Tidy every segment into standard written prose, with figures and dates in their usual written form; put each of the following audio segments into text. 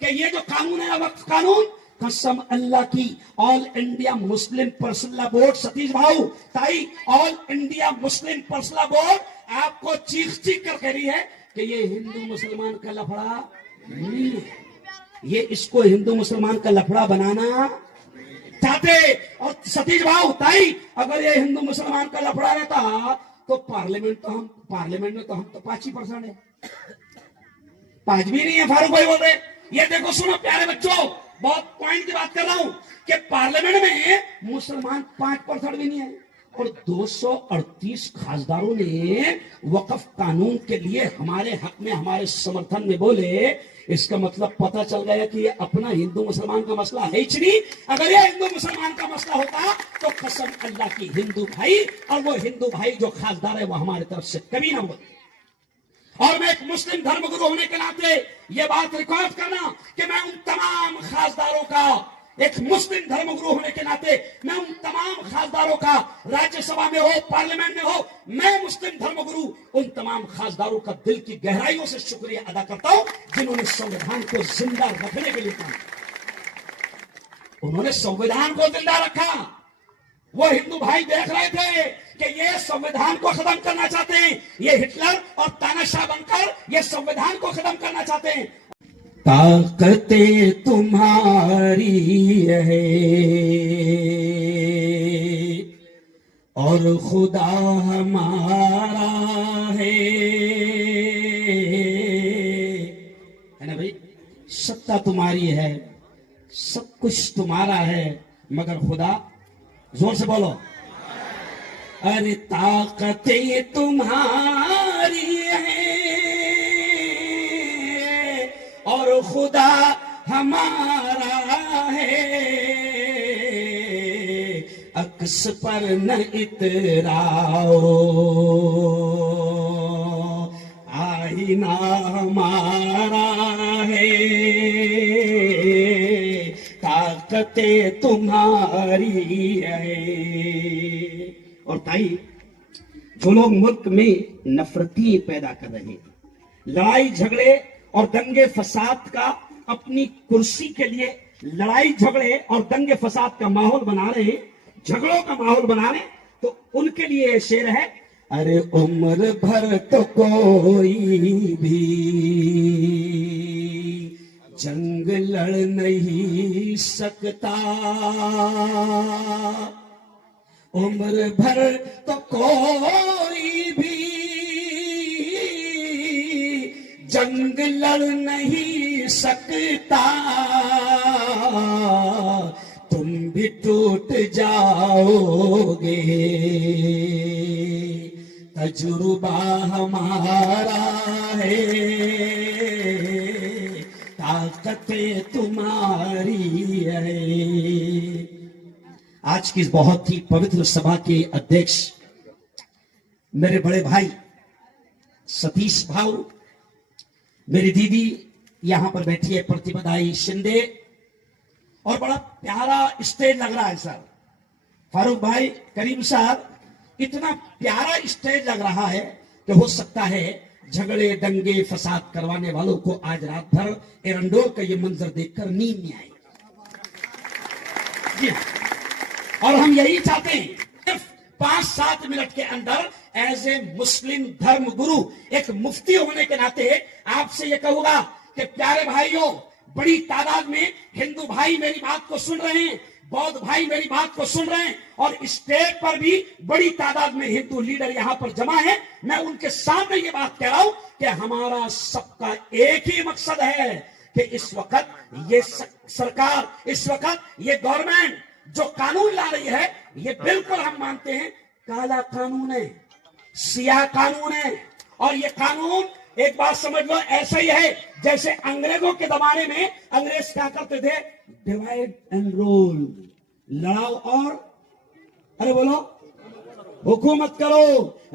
कि ये जो कानून है वक्फ कानून, कसम अल्लाह की, all India Muslim personal law board, Satish भाऊ ताई, all India Muslim personal law board आपको चीख चीख कर कह रही है कि ये हिंदू मुसलमान का लफड़ा नहीं है, ये इसको हिंदू मुसलमान का लफड़ा बनाना चाहते। और सतीश भाऊ ताई, अगर ये हिंदू मुसलमान का लफड़ा रहता तो पार्लियामेंट में तो हम तो 5% है, 5 भी नहीं है। फारूक भाई बोल रहे, ये देखो सुनो प्यारे बच्चों, बहुत पॉइंट की बात कर रहा हूं कि पार्लियामेंट में मुसलमान 5% भी नहीं है, और 238 खासदारों ने वक्फ कानून के लिए हमारे हक में, हमारे समर्थन में बोले। इसका मतलब पता चल गया कि ये अपना हिंदू मुसलमान का मसला है ही नहीं। अगर ये हिंदू मुसलमान का मसला होता तो कसम अल्लाह की हिंदू भाई, और वो हिंदू भाई जो खासदार है वो हमारी तरफ से कभी ना बोले। और मैं एक मुस्लिम धर्मगुरु होने के नाते ये बात रिकॉर्ड करना कि मैं उन तमाम खासदारों का, एक मुस्लिम धर्मगुरु होने के नाते मैं उन तमाम खासदारों का, राज्यसभा में हो, पार्लियामेंट में हो, मैं मुस्लिम धर्मगुरु उन तमाम खासदारों का दिल की गहराइयों से शुक्रिया अदा करता हूं जिन्होंने संविधान को जिंदा रखने के लिए काम, उन्होंने संविधान को जिंदा रखा। वो हिंदू भाई देख रहे थे कि ये संविधान को खत्म करना चाहते हैं, ये हिटलर और तानाशाह बनकर ये संविधान को खत्म करना चाहते हैं। ताकतें तुम्हारी है और खुदा हमारा है ना भाई। सत्ता तुम्हारी है, सब कुछ तुम्हारा है, मगर खुदा, जोर से बोलो, अरे ताकतें तुम्हारी है और खुदा हमारा है, अक्स पर न इतराओ, आईना हमारा है, ताकतें तुम्हारी है। और ताई, जो लोग मुल्क में नफरती पैदा कर रहे हैं, लड़ाई झगड़े और दंगे फसाद का, अपनी कुर्सी के लिए लड़ाई झगड़े और दंगे फसाद का माहौल बना रहे हैं, झगड़ों का माहौल बना रहे, तो उनके लिए शेर है, अरे उम्र भर तो कोई भी जंग लड़ नहीं सकता, उम्र भर तो कोई भी जंग लड़ नहीं सकता, तुम भी टूट जाओगे, तजुर्बा हमारा है, ताकतें तुम्हारी है। आज की इस बहुत ही पवित्र सभा के अध्यक्ष मेरे बड़े भाई सतीश भाऊ, मेरी दीदी यहां पर बैठी है प्रतिपदाई शिंदे, और बड़ा प्यारा स्टेज लग रहा है सर। फारूक भाई, करीम साहब, इतना प्यारा स्टेज लग रहा है कि हो सकता है झगड़े दंगे फसाद करवाने वालों को आज रात भर एरंडोल का ये मंजर देखकर नींद नहीं आएगी। और हम यही चाहते हैं, सिर्फ 5-7 मिनट के अंदर एज ए मुस्लिम धर्म गुरु, एक मुफ्ती होने के नाते आपसे ये कहूंगा कि प्यारे भाइयों, बड़ी तादाद में हिंदू भाई मेरी बात को सुन रहे हैं, बौद्ध भाई मेरी बात को सुन रहे हैं, और स्टेज पर भी बड़ी तादाद में हिंदू लीडर यहां पर जमा है। मैं उनके सामने ये बात कह रहा हूं कि हमारा सबका एक ही मकसद है कि इस वक्त ये सरकार, इस वक्त ये गवर्नमेंट जो कानून ला रही है, ये बिल्कुल हम मानते हैं काला कानून है, सियाह कानून है। और ये कानून, एक बात समझ लो, ऐसा ही है जैसे अंग्रेजों के जमाने में अंग्रेज क्या करते थे, डिवाइड एंड रूल, लड़ाओ और, अरे बोलो, हुकूमत करो,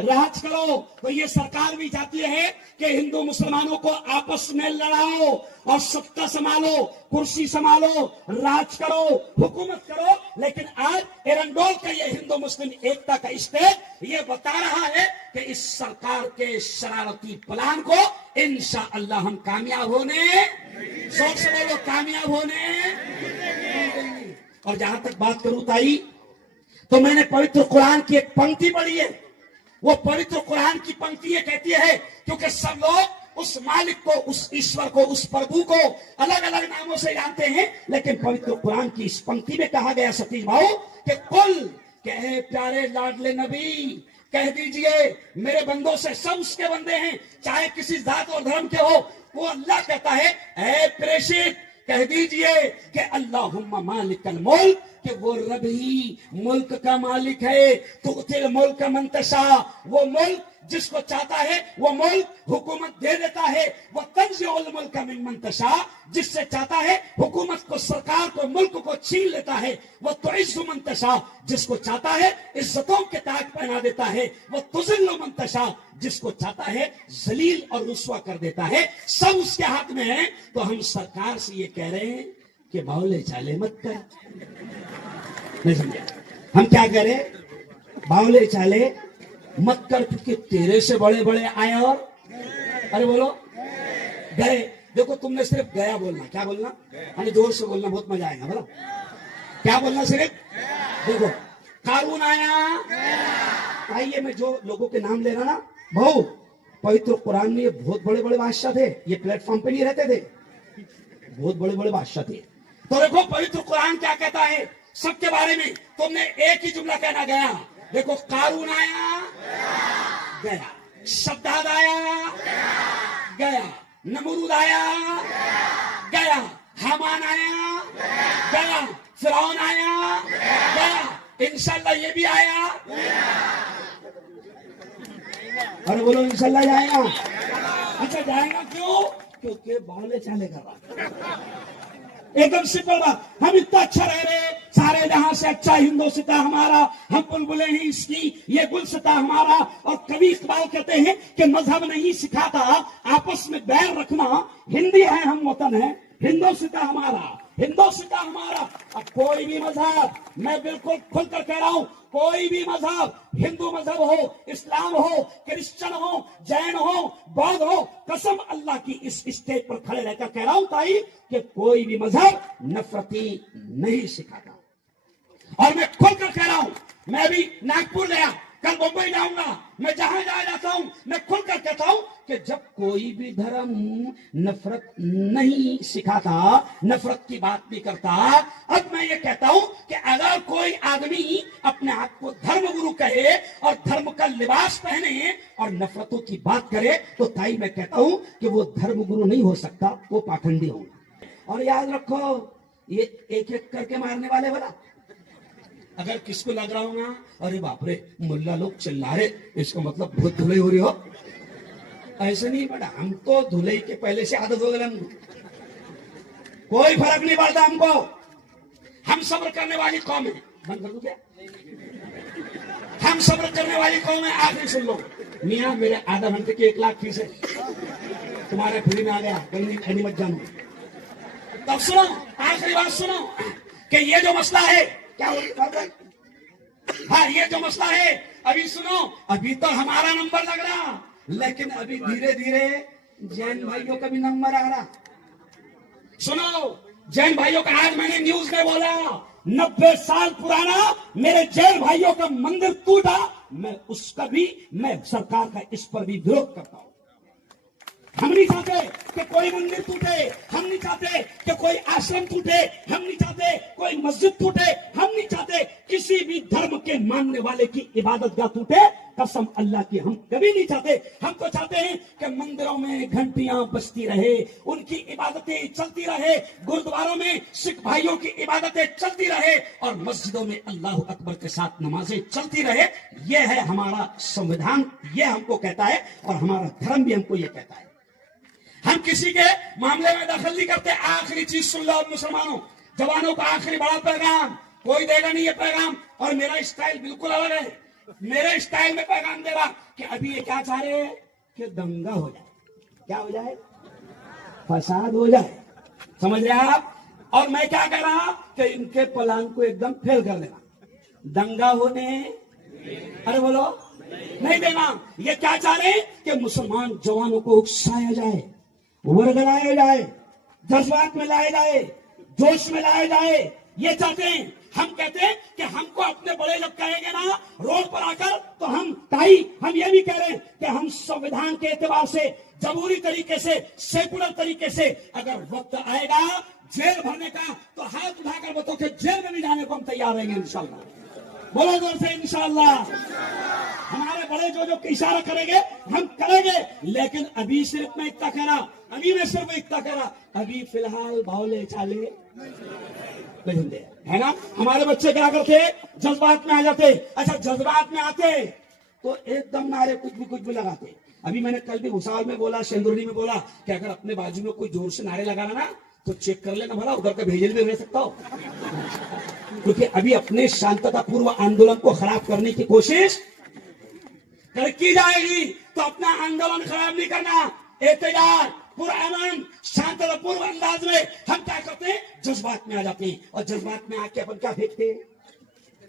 राज करो। तो ये सरकार भी चाहती है कि हिंदू मुसलमानों को आपस में लड़ाओ और सत्ता संभालो, कुर्सी संभालो, राज करो, हुकूमत करो। लेकिन आज एरंडोल का ये हिंदू मुस्लिम एकता का स्टेज ये बता रहा है कि इस सरकार के शरारती प्लान को इंशाअल्लाह हम कामयाब होने, जोर से बोलो, कामयाब होने। और जहां तक बात करूं ताई, तो मैंने पवित्र कुरान की एक पंक्ति पढ़ी है। वो पवित्र कुरान की पंक्ति ये कहती है, क्योंकि सब लोग उस मालिक को, उस ईश्वर को, उस प्रभु को अलग अलग नामों से जानते हैं, लेकिन पवित्र कुरान की इस पंक्ति में कहा गया सतीश भाऊ कि कुल कहे प्यारे लाडले नबी, कह दीजिए मेरे बंदों से, सब उसके बंदे हैं, चाहे किसी जात और धर्म के हो। वो अल्लाह कहता है, ऐ प्रेषित कह दीजिए कि अल्लाहुम्मा मालिकल मुल्क, कि वो रब ही मुल्क का मालिक है। तो तेरे मुल्क का मंतशा, वो मुल्क जिसको चाहता है वो मुल्क हुकूमत दे देता है। वो तंज़िउल मुल्क मिन मंतशा, जिससे चाहता है हुकूमत को, सरकार को, मुल्क को छीन लेता है। वो तुइज़्ज़ु मंतशा, जिसको चाहता है इज्जतों के ताज पहना देता है। वो तुज़िल्लु मंतशा, जिसको चाहता है जलील और रुस्वा कर देता है। सब उसके हाथ में है। तो हम सरकार से ये कह रहे हैं कि बावले चाले मत कर। नहीं समझे? हम क्या करें? बावले चाले मत कर, क्योंकि तेरे से बड़े बड़े आए और अरे बोलो गए। देखो तुमने सिर्फ गया बोलना, क्या बोलना, यानी जोर से बोलना, बहुत मजा आएगा। बोलो क्या बोलना सिर्फ। देखो कारून आया। आइए, मैं जो लोगों के नाम ले रहा ना भाऊ, पवित्र कुरान में ये बहुत बड़े बड़े बादशाह थे। ये प्लेटफॉर्म पे नहीं रहते थे, बहुत बड़े बड़े बादशाह थे। तो देखो पवित्र कुरान क्या कहता है सबके बारे में। तुमने एक ही जुमला कहना, गया। देखो कारून आया, गया। शद्दाद आया, गया। नमरूद आया, गया। हामान आया, गया। फिरौन आया, गया। इंशाल्लाह ये भी आया। अरे बोलो इंशाल्लाह जाएगा। अच्छा जाएगा क्यों? क्योंकि बावले चाले कर रहा। एकदम सिंपल बात। हम इतना अच्छा रह रहे, सारे जहां से अच्छा हिंदुस्तान हमारा, हम बुलबुलें हैं इसकी, ये गुलसिता हमारा। और कभी इकबाल कहते हैं कि मजहब नहीं सिखाता आपस में बैर रखना, हिंदी है हम वतन है, हिंदुस्तान हमारा, हिंदुस्तान हमारा। अब कोई भी मजहब, मैं बिल्कुल खुलकर कह रहा हूं, कोई भी मजहब, हिंदू मजहब हो, इस्लाम हो, क्रिश्चियन हो, जैन हो, बौद्ध हो, कसम अल्लाह की इस स्टेज पर खड़े रहकर कह रहा हूं ताई कि कोई भी मजहब नफरती नहीं सिखाता। और मैं खुलकर कह रहा हूं, मैं भी नागपुर गया, कल मुंबई जाऊंगा, मैं जहां जाता हूं मैं खुलकर कहता हूं कि जब कोई भी धर्म नफरत नहीं सिखाता, नफरत की बात नहीं करता। अब मैं ये कहता हूं कि अगर कोई आदमी अपने आप को धर्म गुरु कहे और धर्म का लिबास पहने और नफरतों की बात करे, तो ताई मैं कहता हूं कि वो धर्म गुरु नहीं हो सकता, वो पाखंडी होगा। और याद रखो, ये एक एक करके मारने वाले वाला, अगर किसको लग रहा होगा अरे बाप रे मुल्ला लोग चिल्ला रहे, इसको मतलब बहुत धुलाई हो रही हो, ऐसे नहीं बेटा। हम तो धुलाई के पहले से आदत हो गए, हमको कोई फर्क नहीं पड़ता हमको। हम सब्र करने वाली कौम है। बंद कर दूं क्या? हम सब्र करने वाली कौम है। आखिरी सुन लो मियाँ, मेरे आधा घंटे की 1 लाख फीस है, तुम्हारे फ्री में आ गया, कहीं मत जानो। तब सुनो, आखिरी बात सुनो कि ये जो मसला है, क्या हाँ ये जो मसला है, अभी सुनो, अभी तो हमारा नंबर लग रहा, लेकिन अभी धीरे धीरे जैन भाइयों का भी नंबर आ रहा। सुनो, जैन भाइयों का आज मैंने न्यूज में बोला, 90 साल पुराना मेरे जैन भाइयों का मंदिर टूटा, मैं उसका भी, मैं सरकार का इस पर भी विरोध करता हूं। हम नहीं चाहते कि कोई मंदिर टूटे, हम नहीं चाहते कि कोई आश्रम टूटे, हम नहीं चाहते कोई मस्जिद टूटे, हम नहीं चाहते किसी भी धर्म के मानने वाले की इबादत गाह टूटे। कसम अल्लाह की हम कभी नहीं चाहते। हम तो चाहते हैं कि मंदिरों में घंटियां बजती रहे, उनकी इबादतें चलती रहे, गुरुद्वारों में सिख भाइयों की इबादतें चलती रहे और मस्जिदों में अल्लाह अकबर के साथ नमाजें चलती रहे। यह है हमारा संविधान, यह हमको कहता है और हमारा धर्म भी हमको यह कहता है। हम किसी के मामले में दखल नहीं करते। आखिरी चीज सुन लो मुसलमानों, जवानों का आखिरी बड़ा पैगाम, कोई देगा नहीं ये पैगाम, और मेरा स्टाइल बिल्कुल अलग है। मेरे स्टाइल में पैगाम दे रहा कि अभी ये क्या चाह रहे हैं कि दंगा हो जाए, क्या हो जाए, फसाद हो जाए, समझ रहे हैं आप। और मैं क्या कह रहा कि इनके प्लान को एकदम फेल कर देना, दंगा होने, अरे बोलो, नहीं देना। ये क्या चाह रहे हैं कि मुसलमान जवानों को उकसाया जाए, वर्गलाया जाए, जज्बात में लाया जाए, जोश में लाया जाए, ये चाहते हैं। हम कहते हैं कि हमको अपने बड़े जब कहेंगे ना रोड पर आकर, तो हम ये भी कह रहे हैं कि हम संविधान के एतबार से, जमहूरी तरीके से, सेकुलर तरीके से अगर वक्त आएगा जेल भरने का, तो हाथ उठाकर बताओ कि जेल में भी जाने को हम तैयार रहेंगे इंशाल्लाह। बोलो जोर से इंशाल्लाह। हमारे बड़े जो इशारा करेंगे हम करेंगे। लेकिन अभी सिर्फ मैं इतना कह रहा, अभी मैं सिर्फ इतना कह रहा, अभी फिलहाल बावले चाले है ना। हमारे बच्चे क्या करते, जज्बात में आ जाते। अच्छा, जज्बात में आते तो एकदम नारे कुछ भी लगाते। अभी मैंने कल भी भुसावल में बोला, सेंदुरनी में बोला कि अगर अपने बाजू में कोई जोर से नारे लगा रहा ना तो चेक कर लेना भला, उधर का भेजल भी रह सकता हो। क्योंकि अभी अपने शांततापूर्व आंदोलन को खराब करने की कोशिश की जाएगी, तो अपना आंदोलन खराब नहीं करना। एहतजाज पुरअमन शांततापूर्व अंदाज में हम क्या करते हैं, जज्बात में आ जाते हैं। और जज्बात में आके अपन क्या फेंकते हैं,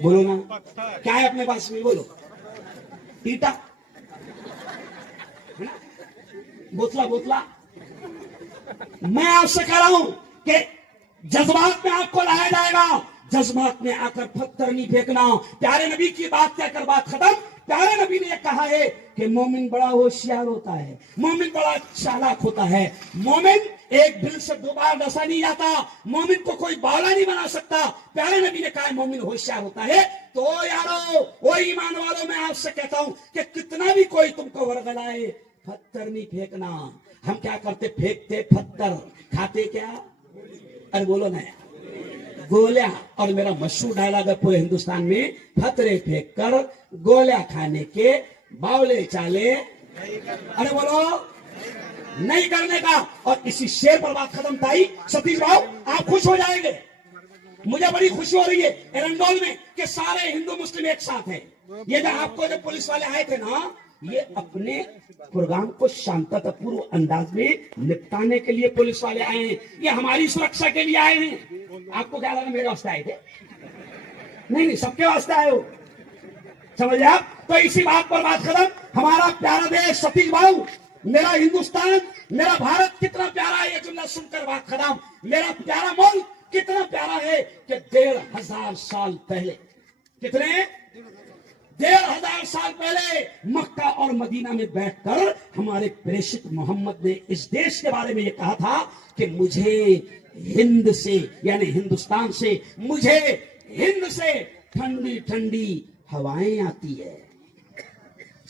बोलो ना, क्या है अपने पास में, बोलो, ईटा, बोतला। मैं आपसे कह रहा हूं कि जज्बात में आपको लाया जाएगा, जज्बात में आकर पत्थर नहीं फेंकना। प्यारे नबी की बात कहकर बात खत्म। प्यारे नबी ने कहा है कि मोमिन बड़ा होशियार होता है, मोमिन बड़ा चालाक होता है। मोमिन एक दिल से दो बार डसा नहीं जाता, मोमिन को कोई बावला नहीं बना सकता। प्यारे नबी ने कहा मोमिन होशियार होता है। तो यारो, वो ईमान वालों, मैं आपसे कहता हूं कि कितना भी कोई तुमको वर्गलाए, पत्थर नहीं फेंकना। हम क्या करते, फेंकते पत्थर, खाते क्या, अरे बोलो ना, गोलियां। और मेरा मशहूर डायलॉग है पूरे हिंदुस्तान में, पत्थरे फेंक कर गोलियां खाने के बावले चाले, अरे बोलो, नहीं करने का। और इसी शेर पर बात खत्म। ताई सतीश भाव, आप खुश हो जाएंगे, मुझे बड़ी खुशी हो रही है एरंडोल में कि सारे हिंदू मुस्लिम एक साथ हैं। ये जो आपको जो पुलिस वाले आए थे ना, ये अपने प्रोग्राम को शांततापूर्व अंदाज में निपटाने के लिए पुलिस वाले आए हैं, ये हमारी सुरक्षा के लिए आए हैं। आपको क्या लगा मेरे वास्ते आए थे? नहीं, सबके वास्ते आए हो, समझे आप। तो इसी बात पर बात खत्म। हमारा प्यारा देश सतीश भाऊ, मेरा हिंदुस्तान, मेरा भारत कितना प्यारा है, ये जुमला सुनकर बात खत्म। मेरा प्यारा मुल्क कितना प्यारा है कि 1500 साल पहले, कितने 1500 साल पहले मक्का और मदीना में बैठकर हमारे प्रेषित मोहम्मद ने इस देश के बारे में ये कहा था कि मुझे हिंद से, यानी हिंदुस्तान से, मुझे हिंद से ठंडी ठंडी हवाएं आती है।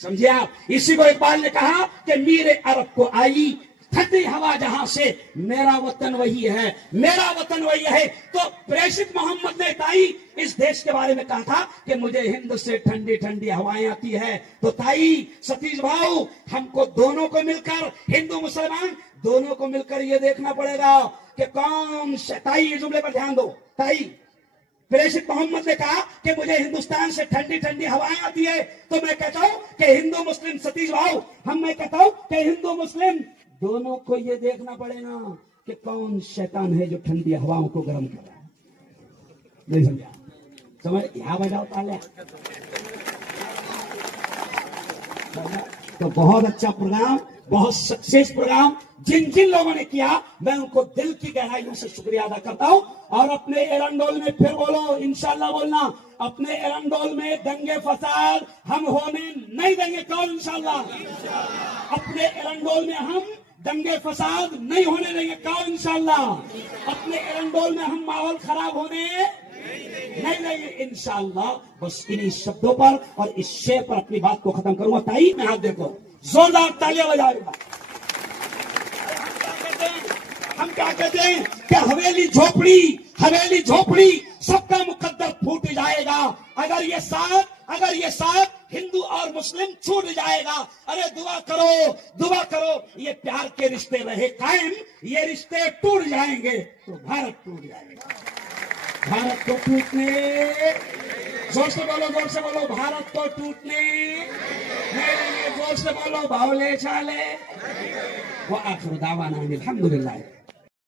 समझे आप। इसी को इकबाल ने कहा कि मीरे अरब को आई ठंडी हवा जहां से, मेरा वतन वही है, मेरा वतन वही है। तो प्रेषित मोहम्मद ने ताई इस देश के बारे में कहा था कि मुझे हिंद से ठंडी ठंडी हवाएं आती है। तो ताई सतीश भाऊ, हमको दोनों को मिलकर, हिंदू मुसलमान दोनों को मिलकर ये देखना पड़ेगा कि कौन से, ताई ये जुमले पर ध्यान दो। ताई प्रेषित मोहम्मद ने कहा कि मुझे हिंदुस्तान से ठंडी ठंडी हवाएं आती है, तो मैं कहता हूं कि हिंदू मुस्लिम सतीश भाऊ, मैं कहता हूं कि हिंदू मुस्लिम दोनों को ये देखना पड़ेगा कि कौन शैतान है जो ठंडी हवाओं को गर्म कर रहा है। नहीं समझा, समझ, यहां बजाओ तालियां। तो बहुत अच्छा प्रोग्राम, बहुत सक्सेस प्रोग्राम जिन जिन लोगों ने किया, मैं उनको दिल की गहराइयों से शुक्रिया अदा करता हूं। और अपने एरंडोल में फिर बोलो, इंशाल्लाह बोलना, अपने एरंडोल में दंगे फसाद हम होने नहीं देंगे। कौन इंशाल्लाह? अपने एरंडोल में हम दंगे फसाद नहीं होने देंगे। कौन इंशाल्लाह? अपने एरंडोल में हम माहौल खराब होने नहीं देंगे इंशाल्लाह। बस इन्हीं शब्दों पर और इस शेर पर अपनी बात को खत्म करूंगा। ताई में हाथ देखो, जोरदार तालियां बजाएगा। हम क्या कहते हैं कि हवेली झोपड़ी सबका मुकद्दर फूट जाएगा अगर ये साथ हिंदू और मुस्लिम छूट जाएगा। अरे दुआ करो ये प्यार के रिश्ते रहे कायम, ये रिश्ते टूट जाएंगे तो भारत टूट जाएगा। भारत को टूटने जोर से बोलो, जोर से बोलो, भारत को टूटने नहीं देंगे। जोर से बोलो, बावले चाले। वो आखिर दावाना अल्हम्दुलिल्लाह।